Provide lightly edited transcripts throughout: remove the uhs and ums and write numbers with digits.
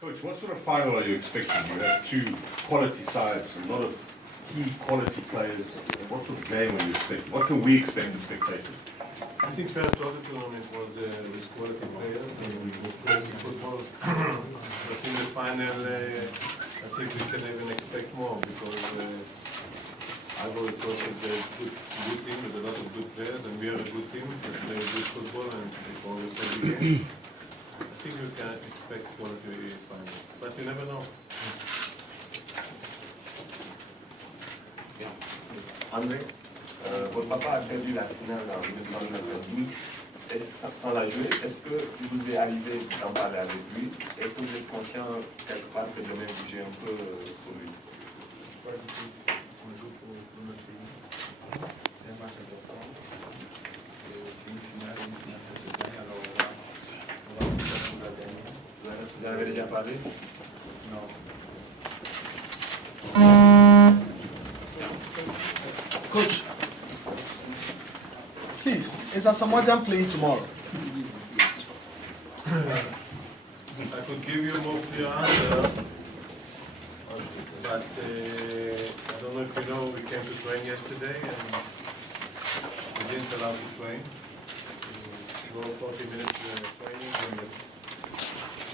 Coach, what sort of final are you expecting? You have two quality sides, a lot of key quality players. What sort of game are you expecting? What can we expect as spectators? I think first of the tournament was with quality players and with quality football. But in the final, I think we can even expect more because Ivory Coast is a good team with a lot of good players, and we are a good team that play good football and they always play the game. I think we can expect quality final, but you never know. André, votre papa a perdu la finale en 1992. Sans la jouer, est-ce que vous est arrivé d'en parler avec lui? Est-ce que vous êtes conscient quelque part que demain vous jouez un peu sur lui? On joue pour notre pays. C'est un match important. C'est une finale de ce gagne, alors on va faire pour la gagner. Vous en avez déjà parlé? Non. Coach, please, is Asamoah playing tomorrow? I could give you a more clear answer, but I don't know if you know, we came to train yesterday and we didn't allow to train. We go 40 minutes training and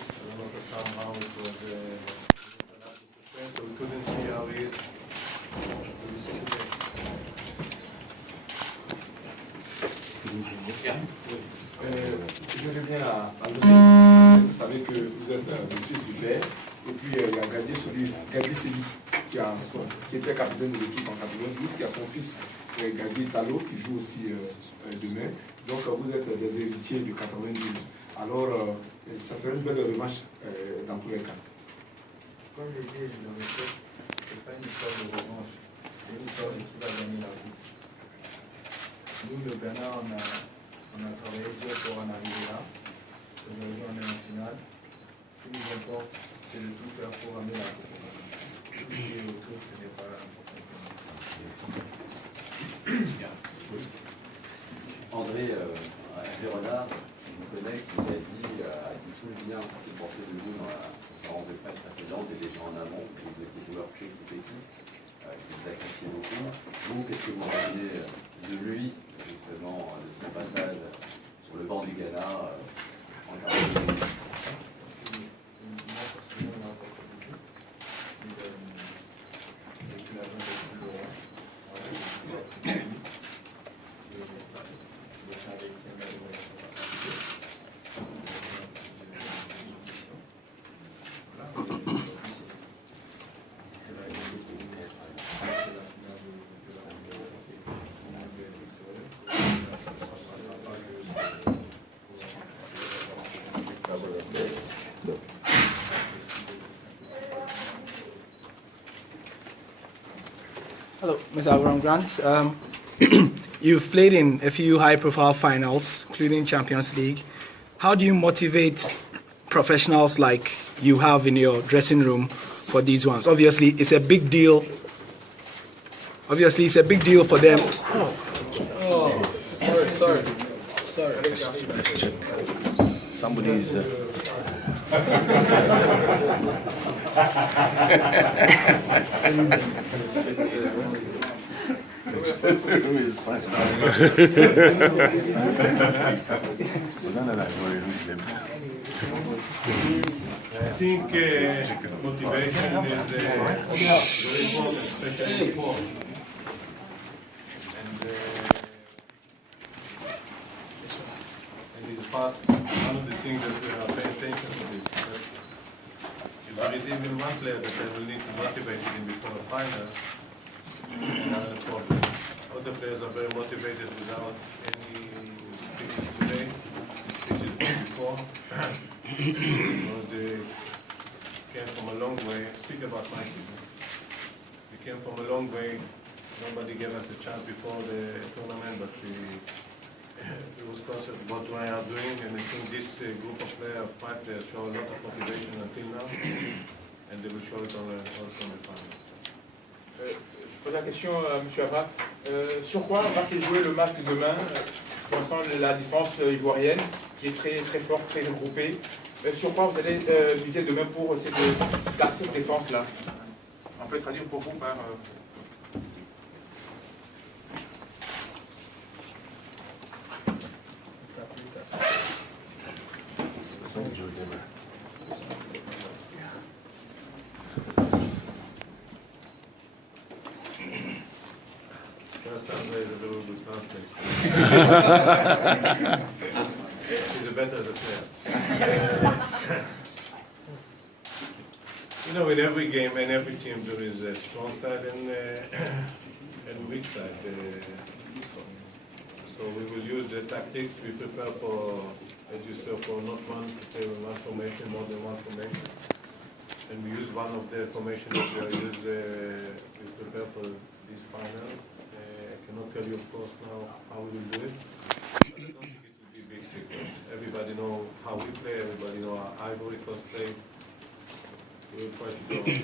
I don't know, somehow it was allowed to train, so we couldn't see how he is. Je reviens à l'autre. Vous savez que vous êtes le fils du père. Et puis il y a Gadi Sébi qui était capitaine de l'équipe en 92, qui a son fils Gadi Talo qui joue aussi demain. Donc vous êtes des héritiers de 92. Alors ça serait une belle revanche dans tous les cas. Comme je dis, je le répète, ce n'est pas une histoire de revanche, c'est une histoire de qui va gagner la coupe. Nous, le Ghana, on a travaillé dur pour en arriver là. Aujourd'hui, on est en finale. Ce qui nous importe, c'est de tout faire pour amener la coupe. Tout ce qui est autour, ce n'est pas important pour nous. André, Hervé Renard, mon collègue, qui a dit tout le bien qu'il portait de vous dans la conférence de presse précédente et déjà en amont, vous étiez joueur clé de cette équipe, qui vous appréciez beaucoup. Vous, qu'est-ce que vous retenez de lui, justement, de son passage sur le banc du Ghana en 1992? Hello, Mr. Avram Grant. You've played in a few high-profile finals, including Champions League. How do you motivate professionals like you have in your dressing room for these ones? Obviously, it's a big deal. Obviously, it's a big deal for them. Sorry. Somebody's. I think motivation is very important, especially in sport. And it's one of the things that we are paying attention to this. If there is even one player that I will need to motivate him before a final, another problem. Other players are very motivated without any speeches today, speeches before. Because they came from a long way. Speak about my team. We came from a long way. Nobody gave us a chance before the tournament, but we was conscious about what we are doing, and I think this group of players, 5 players, show a lot of motivation until now, and they will show it also in the final. Je pose la question à M. Avram. Sur quoi va se jouer le match de demain, pensant la défense ivoirienne, qui est très, très forte, très regroupée, Sur quoi vous allez viser demain pour essayer de placer cette défense-là? On peut traduire pour vous par... First Andre is a very good translator. He's a better as a player. You know, in every game and every team there is a strong side and weak side. So we will use the tactics we prepare for, as you saw, for not one formation, more than one formation. And we use one of the formations that we prepare for this final. I cannot tell you, of course, now how we will do it. But I don't think it will be big secrets. Everybody know how we play, everybody know how Ivory Coast play. We will try to go on this.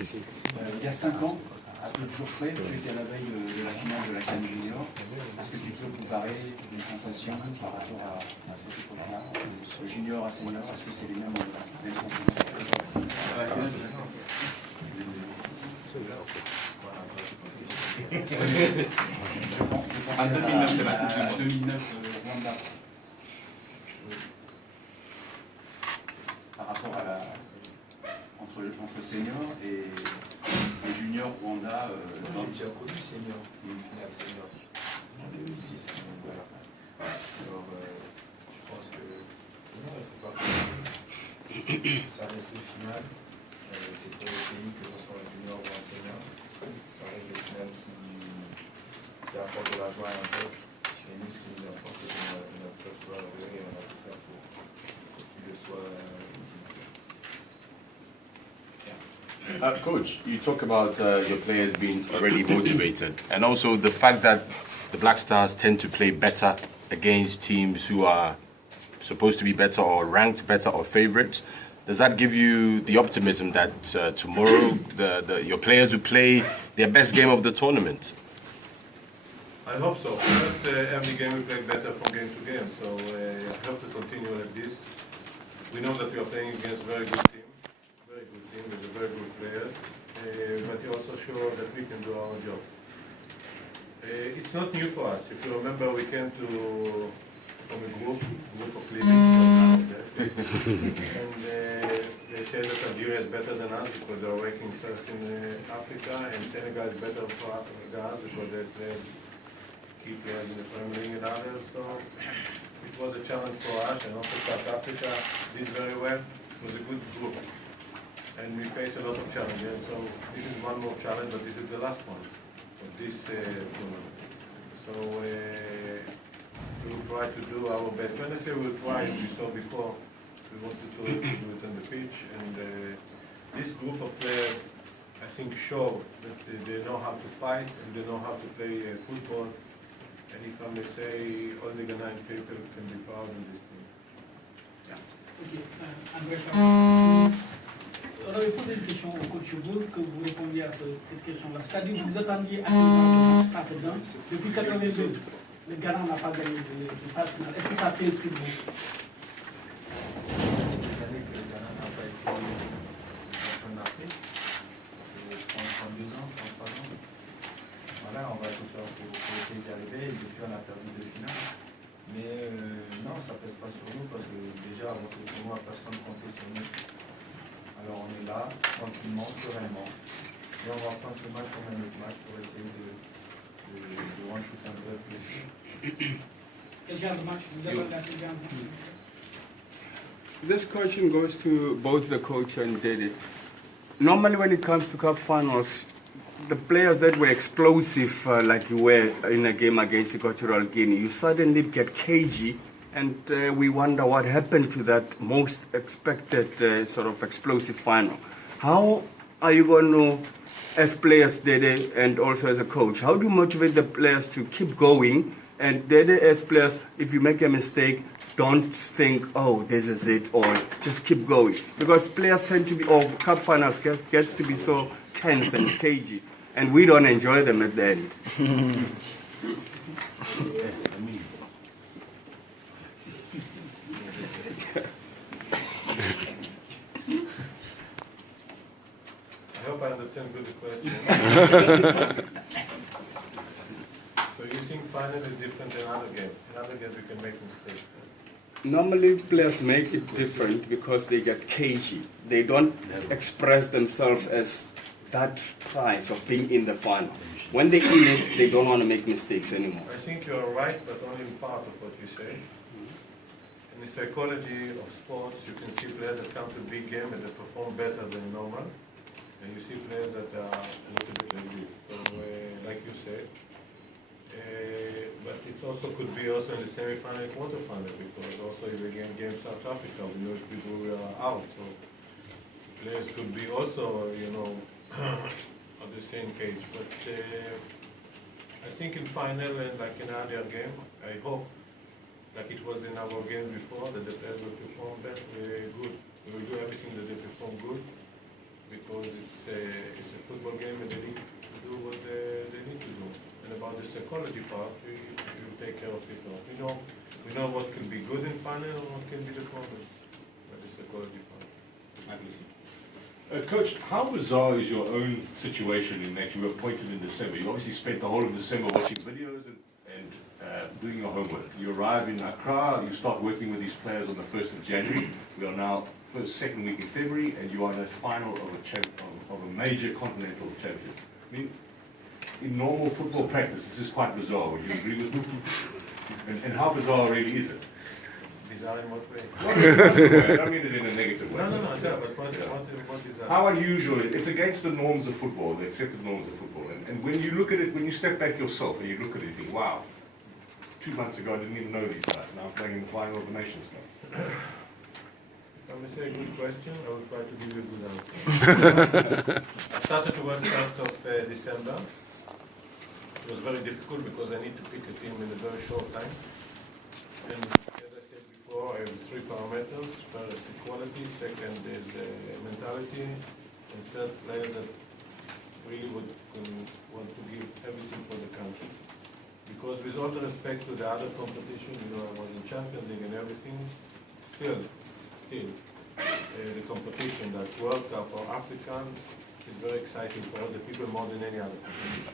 Il y a 5 ans, à peu de jours près, tu étais à la veille de la finale de la CAN Junior. Est-ce que tu peux comparer les sensations par rapport à cette époque-là, junior à senior? Est-ce que c'est les mêmes sensations? En 2009, c'est la Coupe du Monde. 2009, Rwanda. Par rapport à entre senior et junior Rwanda. J'ai déjà connu senior, une finale senior en 2010. Voilà. Alors, je pense que non, il ne faut pas que ça reste une finale. C'est pour le pays, que ce soit un junior ou un senior. Ça reste des finales qui apportent de la joie à un peuple. Et nous, ce qui nous importe, c'est que notre peuple soit heureux et on a tout faire pour qu'il le soit. Coach, you talk about your players being already motivated, and also the fact that the Black Stars tend to play better against teams who are supposed to be better or ranked better or favorites. Does that give you the optimism that tomorrow your players will play their best game of the tournament? I hope so. But every game we play better from game to game, so I hope to continue like this. We know that we are playing against a very good team with a very good player, but you're also sure that we can do our job. It's not new for us. If you remember, we came from a group of leading, and they said that Algeria is better than us because they're ranking first in Africa, and Senegal is better for us because they play key players in the Premier League and others. So it was a challenge for us, and also South Africa did very well. It was a good group. And we face a lot of challenges, so this is one more challenge, but this is the last one of this tournament. So we will try to do our best. When I say we'll try, as we saw before, we wanted to do it on the pitch, and this group of players, I think, show that they know how to fight and they know how to play football. And if I may say, all the Ghanaian people can be proud of this team. Okay. On avait posé une question au coach Hugo, que vous répondiez à cette question-là. C'est-à-dire que vous attendiez à ce précédent. Depuis 82, le Ghana n'a pas gagné de phase finale. Est-ce que ça fait si bon? Des années que le Ghana n'a pas été champion d'Afrique. 32 ans, 33 ans. Voilà, on va tout faire pour essayer d'y arriver. Depuis, on a perdu 2 finales. Mais non, ça ne pèse pas sur nous parce que déjà, avant ce tournoi, personne ne comptait sur nous. Alors on est là, tranquillement, sereinement, et on va prendre ce match comme un autre match pour essayer de rendre tout ça un peu plus. Quel genre de match vous avez regardé? This question goes to both the coach and Dede. Normally when it comes to cup finals, the players that were explosive like you were in a game against Equatorial Guinea, you suddenly get cagey. And we wonder what happened to that most expected sort of explosive final. How are you going to, as players, Dede, and also as a coach, how do you motivate the players to keep going? And Dede, as players, if you make a mistake, don't think, oh, this is it, or just keep going. Because players tend to be, or cup finals gets to be so tense and cagey, and we don't enjoy them at the end. So you think final is different than other games? In other games you can make mistakes. Normally, players make it different because they get cagey. They don't express themselves as that prize of being in the final. When they're in it, they don't want to make mistakes anymore. I think you're right, but only in part of what you say. In the psychology of sports, you can see players that come to big game and they perform better than normal. And you see players that are a little bit like this. So, like you said, but it also could be also in the semi-final and quarter-final, because also if again game South Africa, we know people are out. So players could be also, you know, on the same page. But I think in final and like in earlier game, I hope, like it was in our game before, that the players will perform better, good. We will do everything that they perform good, because it's a football game and they need to do what they need to do. And about the psychology part, we take care of it all. We know what can be good in final and what can be the problem, but the psychology part. Coach, how bizarre is your own situation in that you were appointed in December? You obviously spent the whole of December watching videos and doing your homework. You arrive in Accra, you start working with these players on the 1st of January. We are now second week in February, and you are in the final of a major continental championship. I mean, in normal football practice, this is quite bizarre. Would you agree with me? And how bizarre really is it? Bizarre in what way? I don't mean it in a negative way. No, sir, but what is that? How unusual it's against the norms of football, the accepted norms of football. And when you look at it, when you step back yourself and you look at it, you think, wow, 2 months ago I didn't even know these guys. Now I'm playing in the final of the Nations Cup. If I may say a good question, I will try to give you a good answer. I started to work 1st of December. It was very difficult because I need to pick a team in a very short time. And as I said before, I have 3 parameters. First is quality, second is mentality, and third, players that really would want to give everything for the country. Because with all the respect to the other competition, you know, I was in Champions League and everything, still, the competition, that World Cup or African, is very exciting for all the people more than any other competition.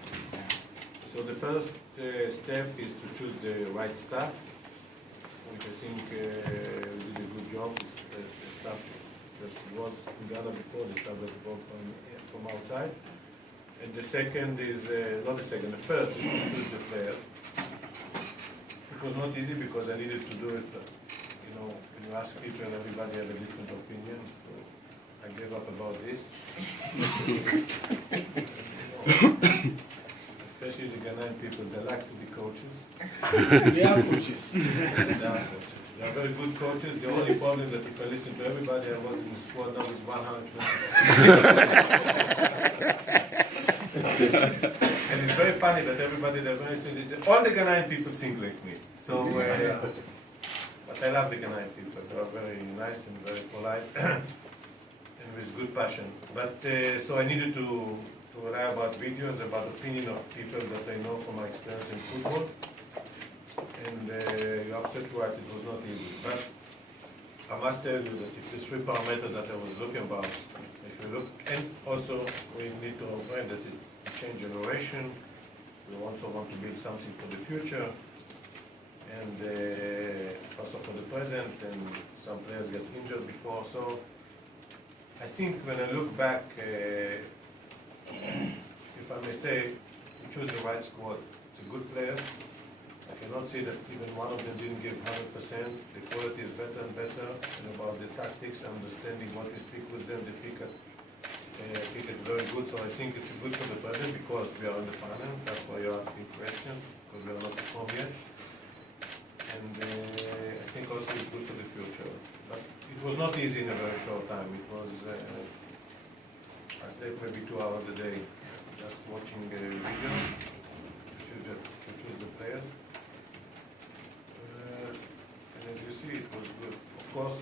So the first step is to choose the right staff, which I think we did a good job. The staff that was in Ghana before, the staff that brought from outside. And the second is, not the second, the first is to choose the player. It was not easy because I needed to do it, you know, when you ask people and everybody had a different opinion. So I gave up about this. Especially the Ghanaian people, they like to be coaches. They are coaches. They are coaches. They are very good coaches. The only problem is that if I listen to everybody, I was in the squad now with 120. And it's very funny that everybody, all the Ghanaian people think like me. So, but I love the Ghanaian people. They are very nice and very polite and with good passion. But so I needed to rely about videos, about opinion of people that I know from my experience in football. And you're absolutely right, it was not easy. But I must tell you that if the 3 parameters that I was looking about, if you look, and also we need to understand that it's a change generation. We also want to build something for the future, and also for the present, and some players get injured before. So I think when I look back, if I may say, we choose the right squad. It's a good player. I cannot say that even one of them didn't give 100%. The quality is better and better. And about the tactics, understanding what to speak with them, they pick it very good. So I think it's good for the present because we are in the final. That's why you're asking questions, because we are not at home yet. And I think also it's good for the future. But it was not easy in a very short time. It was, I slept maybe 2 hours a day just watching a video to choose the players. And as you see, it was good. Of course,